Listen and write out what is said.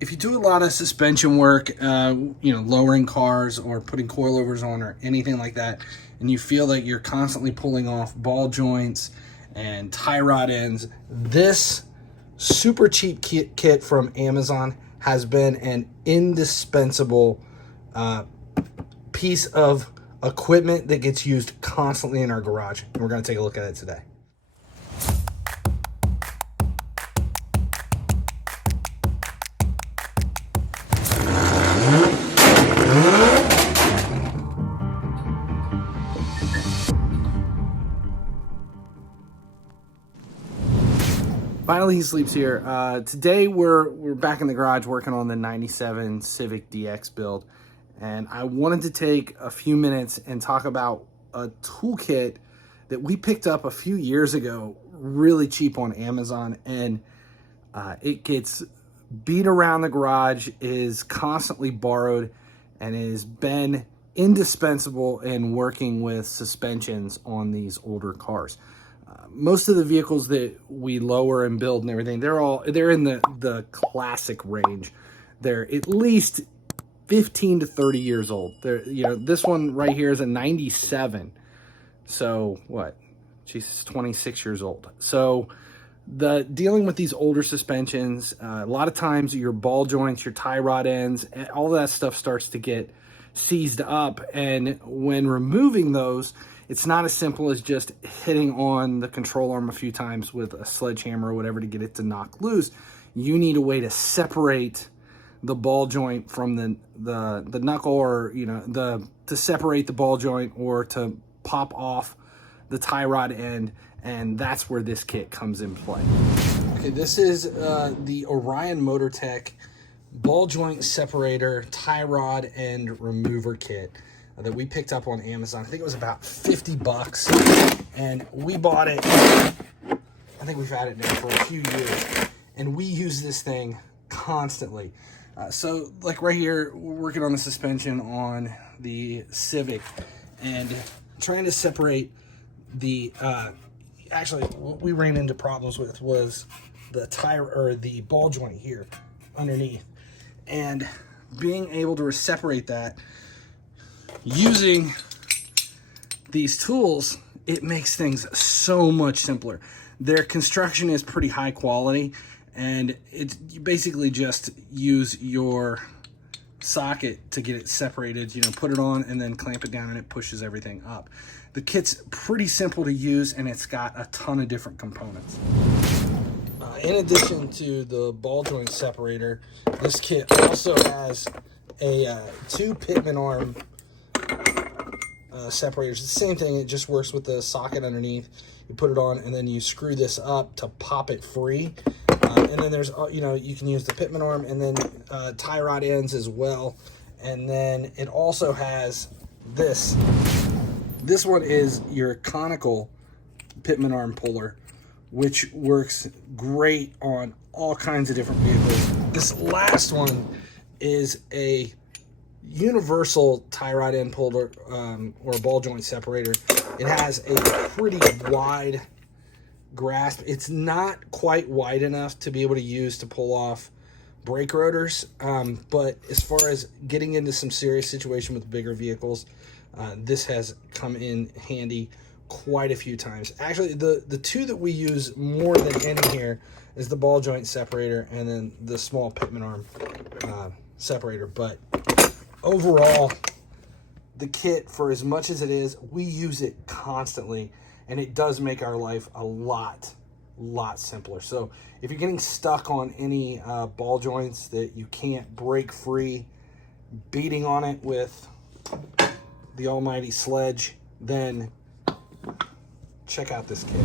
If you do a lot of suspension work, lowering cars or putting coilovers on or anything like that, and you feel that you're constantly pulling off ball joints and tie rod ends, this super cheap kit from Amazon has been an indispensable piece of equipment that gets used constantly in our garage. And we're going to take a look at it today. Finally, he sleeps here. Today we're back in the garage working on the 97 Civic DX build, and I wanted to take a few minutes and talk about a toolkit that we picked up a few years ago, really cheap on Amazon, and it gets beat around the garage, is constantly borrowed, and has been indispensable in working with suspensions on these older cars. Most of the vehicles that we lower and build and everything, they're in the classic range. They're at least 15 to 30 years old. This one right here is a 97. So what? She's 26 years old. So dealing with these older suspensions, a lot of times your ball joints, your tie rod ends, all that stuff starts to get seized up. And when removing those, it's not as simple as just hitting on the control arm a few times with a sledgehammer or whatever to get it to knock loose. You need a way to separate the ball joint from the knuckle, or to separate the ball joint or to pop off the tie rod end, and that's where this kit comes in play. Okay, this is the Orion MotorTech ball joint separator tie rod end remover kit that we picked up on Amazon. I think it was about 50 bucks, and we bought it. I think we've had it now for a few years, and we use this thing constantly. So like right here, we're working on the suspension on the Civic and trying to separate the, actually what we ran into problems with was the tire, or the ball joint here underneath, and being able to separate that using these tools, it makes things so much simpler. Their construction is pretty high quality, and you basically just use your socket to get it separated, put it on and then clamp it down, and it pushes everything up. The kit's pretty simple to use, and it's got a ton of different components. In addition to the ball joint separator, this kit also has a 2 Pitman arm separators. It's the same thing, it just works with the socket underneath. You put it on and then you screw this up to pop it free. And then there's, you can use the Pitman arm and then tie rod ends as well. And then it also has this. This one is your conical Pitman arm puller, which works great on all kinds of different vehicles. This last one is a universal tie rod end puller, or ball joint separator. It has a pretty wide grasp. It's not quite wide enough to be able to use to pull off brake rotors, but as far as getting into some serious situation with bigger vehicles, this has come in handy quite a few times. Actually, the two that we use more than any here is the ball joint separator and then the small Pitman arm separator. But overall, the kit, for as much as it is, we use it constantly, and it does make our life a lot simpler. So if you're getting stuck on any ball joints that you can't break free, beating on it with the almighty sledge, then check out this kit.